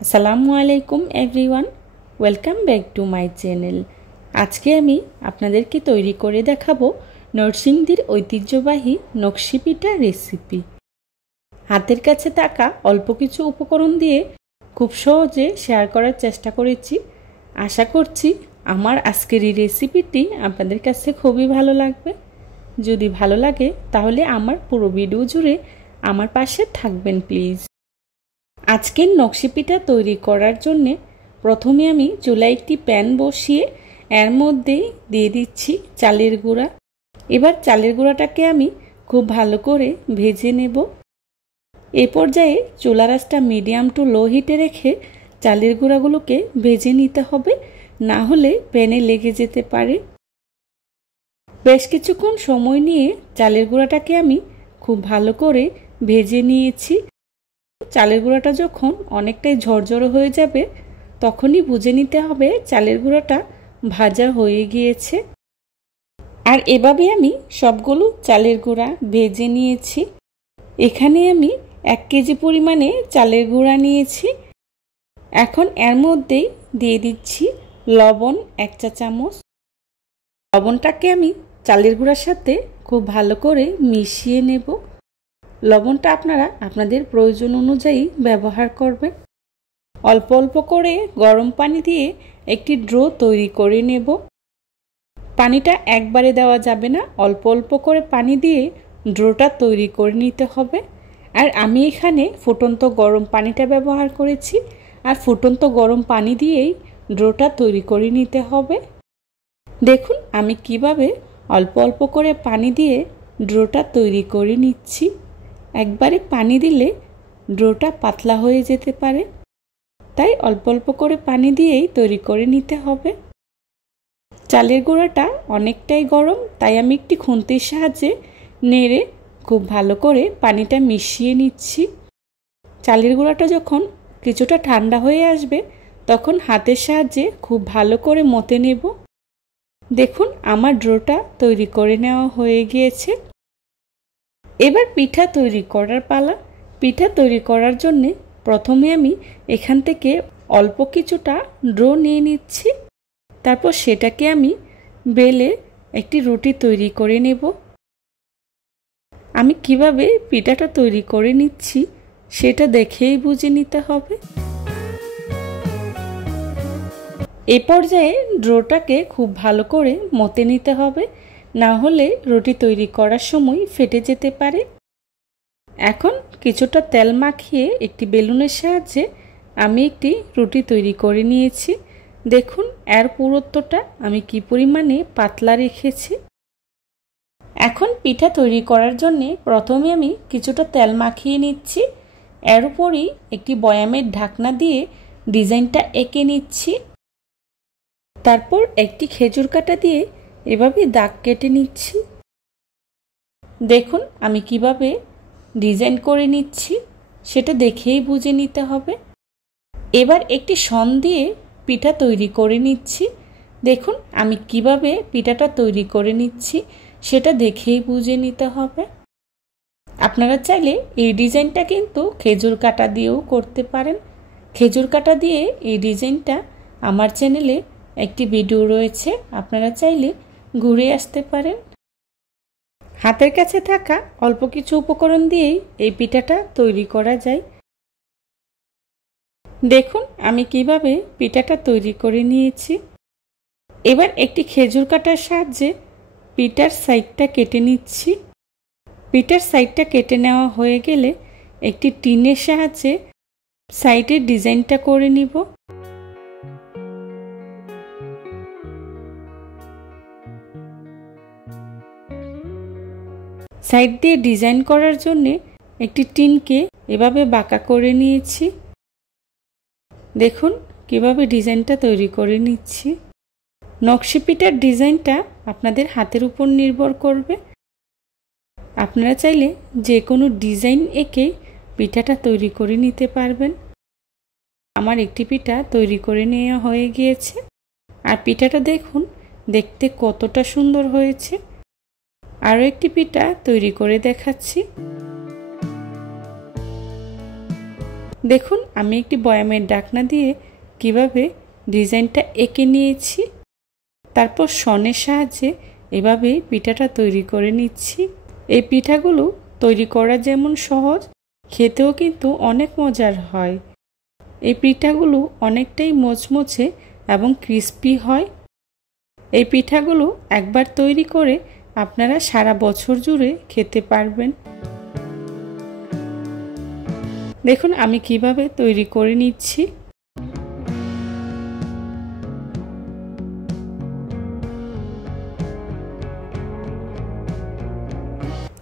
আসসালামু আলাইকুম everyone, welcome back to my channel. আজকে আমি আপনাদেরকে তৈরি করে দেখাবো নরসিংদীর ঐতিহ্যবাহী নকশি পিঠা রেসিপি। হাতের কাছে থাকা অল্প কিছু উপকরণ দিয়ে খুব সহজে শেয়ার করার চেষ্টা করেছি। আশা করছি আমার আজকের এই রেসিপিটি আপনাদের কাছে খুবই ভালো লাগবে। যদি ভালো লাগে তাহলে আমার পুরো ভিডিও জুড়ে আমার পাশে থাকবেন প্লিজ। আজকের নকশি পিঠা তৈরি করার জন্য প্রথমে আমি চুলায় একটি প্যান বসিয়ে এর মধ্যে দিয়ে দিচ্ছি চালের গুঁড়া। এবার চালের গুঁড়াটাকে আমি খুব ভালো করে ভেজে নেব। এই পর্যায়ে চুলার আঁচটা মিডিয়াম টু লো হিটে রেখে চালের গুঁড়াগুলোকে ভেজে নিতে হবে, না হলে প্যানে লেগে যেতে পারে। বেশ কিছুক্ষণ সময় নিয়ে চালের গুঁড়াটাকে আমি খুব ভালো করে ভেজে নিয়েছি। চালের গুঁড়াটা যখন অনেকটাই ঝরঝরে হয়ে যাবে তখনই বুঝে নিতে হবে চালের গুঁড়াটা ভাজা হয়ে গিয়েছে। আর এভাবে আমি সবগুলো চালের গুঁড়া ভেজে নিয়েছি। এখানে আমি 1 কেজি পরিমাণে চালের গুঁড়া নিয়েছি। এখন এর মধ্যেই দিয়ে দিচ্ছি লবণ 1 চা চামচ। লবণটাকে আমি চালের গুঁড়ার সাথে খুব ভালো করে মিশিয়ে নেব। লবণটা আপনারা আপনাদের প্রয়োজন অনুযায়ী ব্যবহার করবেন। অল্প অল্প করে গরম পানি দিয়ে একটি ড্রো তৈরি করে নেব। পানিটা একবারে দেওয়া যাবে না, অল্প অল্প করে পানি দিয়ে ড্রোটা তৈরি করে নিতে হবে। আর আমি এখানে ফুটন্ত গরম পানিটা ব্যবহার করেছি, আর ফুটন্ত গরম পানি দিয়েই ড্রোটা তৈরি করে নিতে হবে। দেখুন আমি কিভাবে অল্প অল্প করে পানি দিয়ে ড্রোটা তৈরি করে নিচ্ছি। একবারে পানি দিলে ড্রোটা পাতলা হয়ে যেতে পারে, তাই অল্প অল্প করে পানি দিয়েই তৈরি করে নিতে হবে। চালের গুঁড়াটা অনেকটাই গরম, তাই আমি একটি খুন্তির সাহায্যে নেড়ে খুব ভালো করে পানিটা মিশিয়ে নিচ্ছি। চালের গুঁড়াটা যখন কিছুটা ঠান্ডা হয়ে আসবে তখন হাতের সাহায্যে খুব ভালো করে মতে নেব। দেখুন আমার ড্রোটা তৈরি করে নেওয়া হয়ে গিয়েছে। এবার পিঠা তৈরি করার পালা। পিঠা তৈরি করার জন্যে প্রথমে আমি এখান থেকে অল্প কিছুটা ড্রো নিয়ে নিচ্ছি। তারপর সেটাকে আমি বেলে একটি রুটি তৈরি করে নেব। আমি কিভাবে পিঠাটা তৈরি করে নিচ্ছি সেটা দেখেই বুঝে নিতে হবে। এ পর্যায়ে ড্রোটাকে খুব ভালো করে মতে নিতে হবে, না হলে রুটি তৈরি করার সময় ফেটে যেতে পারে। এখন কিছুটা তেল মাখিয়ে একটি বেলুনের সাহায্যে আমি একটি রুটি তৈরি করে নিয়েছি। দেখুন এর পুরুত্বটা আমি কি পরিমাণে পাতলা রেখেছি। এখন পিঠা তৈরি করার জন্য প্রথমে আমি কিছুটা তেল মাখিয়ে নিচ্ছি। এর উপরই একটি বয়ামের ঢাকনা দিয়ে ডিজাইনটা এঁকে নিচ্ছি। তারপর একটি খেজুর কাঁটা দিয়ে এভাবে দাগ কেটে নিচ্ছি। দেখুন আমি কিভাবে ডিজাইন করে নিচ্ছি সেটা দেখেই বুঝে নিতে হবে। এবার একটি শন দিয়ে পিঠা তৈরি করে নিচ্ছি। দেখুন আমি কিভাবে পিঠাটা তৈরি করে নিচ্ছি সেটা দেখেই বুঝে নিতে হবে। আপনারা চাইলে এই ডিজাইনটা কিন্তু খেজুর কাঁটা দিয়েও করতে পারেন। খেজুর কাঁটা দিয়ে এই ডিজাইনটা আমার চ্যানেলে একটি ভিডিও রয়েছে, আপনারা চাইলে ঘুরে আসতে পারেন। হাতের কাছে থাকা অল্প কিছু উপকরণ দিয়েই এই পিঠাটা তৈরি করা যায়। দেখুন আমি কিভাবে পিঠাটা তৈরি করে নিয়েছি। এবার একটি খেজুর কাঁটার সাহায্যে পিঠার সাইডটা কেটে নিচ্ছি। পিঠার সাইডটা কেটে নেওয়া হয়ে গেলে একটি টিনের সাহায্যে সাইডের ডিজাইনটা করে নিব। সাইড দিয়ে ডিজাইন করার জন্য একটি টিনকে এভাবে বাঁকা করে নিয়েছি। দেখুন কিভাবে ডিজাইনটা তৈরি করে নিচ্ছি। নকশি পিঠার ডিজাইনটা আপনাদের হাতের উপর নির্ভর করবে। আপনারা চাইলে যে কোনো ডিজাইন এঁকে পিঠাটা তৈরি করে নিতে পারবেন। আমার একটি পিঠা তৈরি করে নেওয়া হয়ে গিয়েছে। আর পিঠাটা দেখুন দেখতে কতটা সুন্দর হয়েছে। আরও একটি পিঠা তৈরি করে দেখাচ্ছি। দেখুন আমি একটি বয়ামের ঢাকনা দিয়ে কিভাবে ডিজাইনটা এঁকে নিয়েছি। তারপর শনের সাহায্যে এভাবে পিঠাটা তৈরি করে নিচ্ছি। এই পিঠাগুলো তৈরি করা যেমন সহজ, খেতেও কিন্তু অনেক মজার হয়। এই পিঠাগুলো অনেকটাই মচমচে এবং ক্রিস্পি হয়। এই পিঠাগুলো একবার তৈরি করে আপনারা সারা বছর জুড়ে খেতে পারবেন। দেখুন আমি কিভাবে তৈরি করে নিচ্ছি।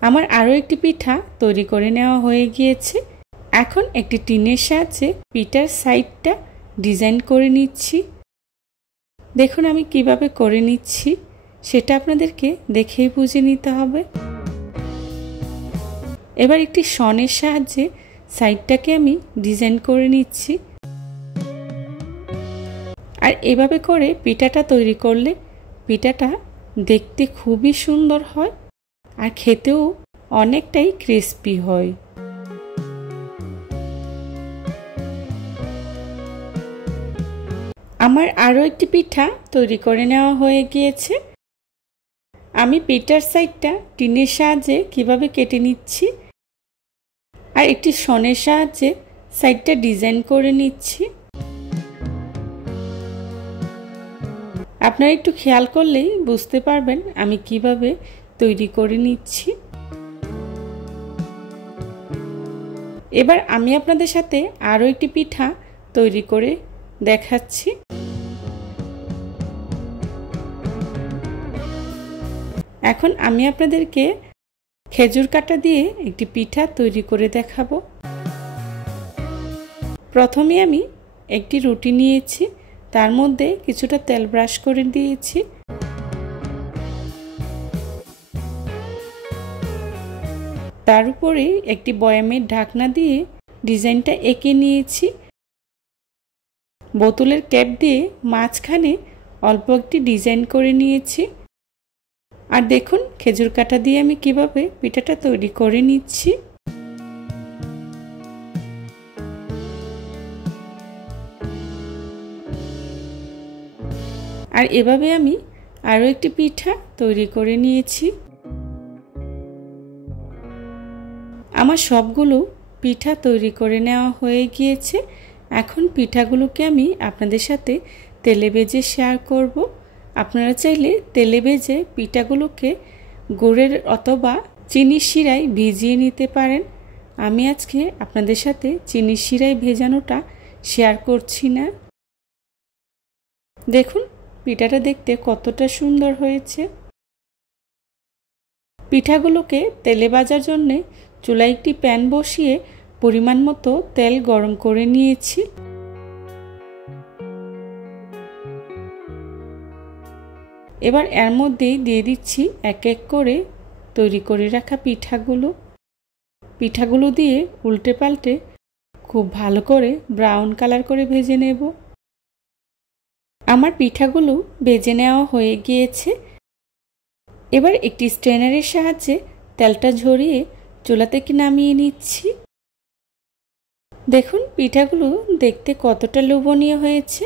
আমার আরও একটি পিঠা তৈরি করে নেওয়া হয়ে গিয়েছে। এখন একটি টিনের সাহায্যে পিঠার সাইডটা ডিজাইন করে নিচ্ছি। দেখুন আমি কিভাবে করে নিচ্ছি, সেটা আপনাদেরকে দেখেই বুঝে নিতে হবে। এবার একটি শনের সাহায্যে সাইডটাকে আমি ডিজাইন করে নিচ্ছি। আর এভাবে করে পিঠাটা তৈরি করলে পিঠাটা দেখতে খুবই সুন্দর হয় আর খেতেও অনেকটাই ক্রিস্পি হয়। আমার আরও একটি পিঠা তৈরি করে নেওয়া হয়ে গিয়েছে। আমি পিঠার সাইডটা টিনের সাহায্যে কিভাবে কেটে নিচ্ছি আর একটি শনের সাহায্যে সাইডটা ডিজাইন করে নিচ্ছি। আপনারা একটু খেয়াল করলেই বুঝতে পারবেন আমি কিভাবে তৈরি করে নিচ্ছি। এবার আমি আপনাদের সাথে আরও একটি পিঠা তৈরি করে দেখাচ্ছি। এখন আমি আপনাদেরকে খেজুর কাটা দিয়ে একটি পিঠা তৈরি করে দেখাবো। প্রথমে আমি একটি রুটি নিয়েছি, তার মধ্যে কিছুটা তেল ব্রাশ করে দিয়েছি। তার উপরে একটি বয়ামের ঢাকনা দিয়ে ডিজাইনটা এঁকে নিয়েছি। বোতলের ক্যাপ দিয়ে মাঝখানে অল্প একটি ডিজাইন করে নিয়েছি। আর দেখুন খেজুর কাটা দিয়ে আমি কিভাবে পিঠাটা তৈরি করে নিচ্ছি। আর এভাবে আমি আরও একটি পিঠা তৈরি করে নিয়েছি। আমার সবগুলো পিঠা তৈরি করে নেওয়া হয়ে গিয়েছে। এখন পিঠাগুলোকে আমি আপনাদের সাথে তেলে ভেজে শেয়ার করব। আপনারা চাইলে তেলে ভেজে পিঠাগুলোকে গুড়ের অথবা চিনির শিরায় ভিজিয়ে নিতে পারেন। আমি আজকে আপনাদের সাথে চিনির শিরায় ভেজানোটা শেয়ার করছি না। দেখুন পিঠাটা দেখতে কতটা সুন্দর হয়েছে। পিঠাগুলোকে তেলে ভাজার জন্যে চুলায় একটি প্যান বসিয়ে পরিমাণ মতো তেল গরম করে নিয়েছি। এবার এর মধ্যেই দিয়ে দিচ্ছি এক এক করে তৈরি করে রাখা পিঠাগুলো দিয়ে উল্টে পাল্টে খুব ভালো করে ব্রাউন কালার করে ভেজে নেব। আমার পিঠাগুলো ভেজে নেওয়া হয়ে গিয়েছে। এবার একটি স্ট্রেনারের সাহায্যে তেলটা ঝরিয়ে চুলা থেকে নামিয়ে নিচ্ছি। দেখুন পিঠাগুলো দেখতে কতটা লোভনীয় হয়েছে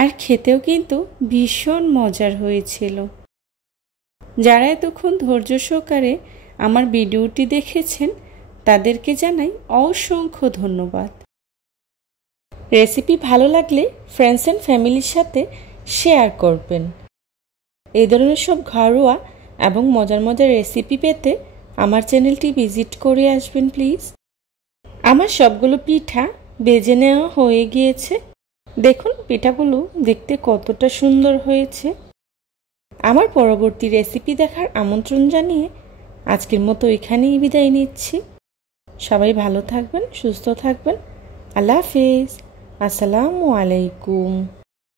আর খেতেও কিন্তু ভীষণ মজার হয়েছিল। যারা এতক্ষণ ধৈর্য সহকারে আমার ভিডিওটি দেখেছেন তাদেরকে জানাই অসংখ্য ধন্যবাদ। রেসিপি ভালো লাগলে ফ্রেন্ডস অ্যান্ড ফ্যামিলির সাথে শেয়ার করবেন। এই ধরনের সব ঘরোয়া এবং মজার মজার রেসিপি পেতে আমার চ্যানেলটি ভিজিট করে আসবেন প্লিজ। আমার সবগুলো পিঠা ভেজে নেওয়া হয়ে গিয়েছে। দেখুন পিঠাগুলো দেখতে কতটা সুন্দর হয়েছে। আমার পরবর্তী রেসিপি দেখার আমন্ত্রণ জানিয়ে আজকের মতো এখানেই বিদায় নিচ্ছি। সবাই ভালো থাকবেন, সুস্থ থাকবেন। আল্লাহ হাফেজ। আসসালামু আলাইকুম।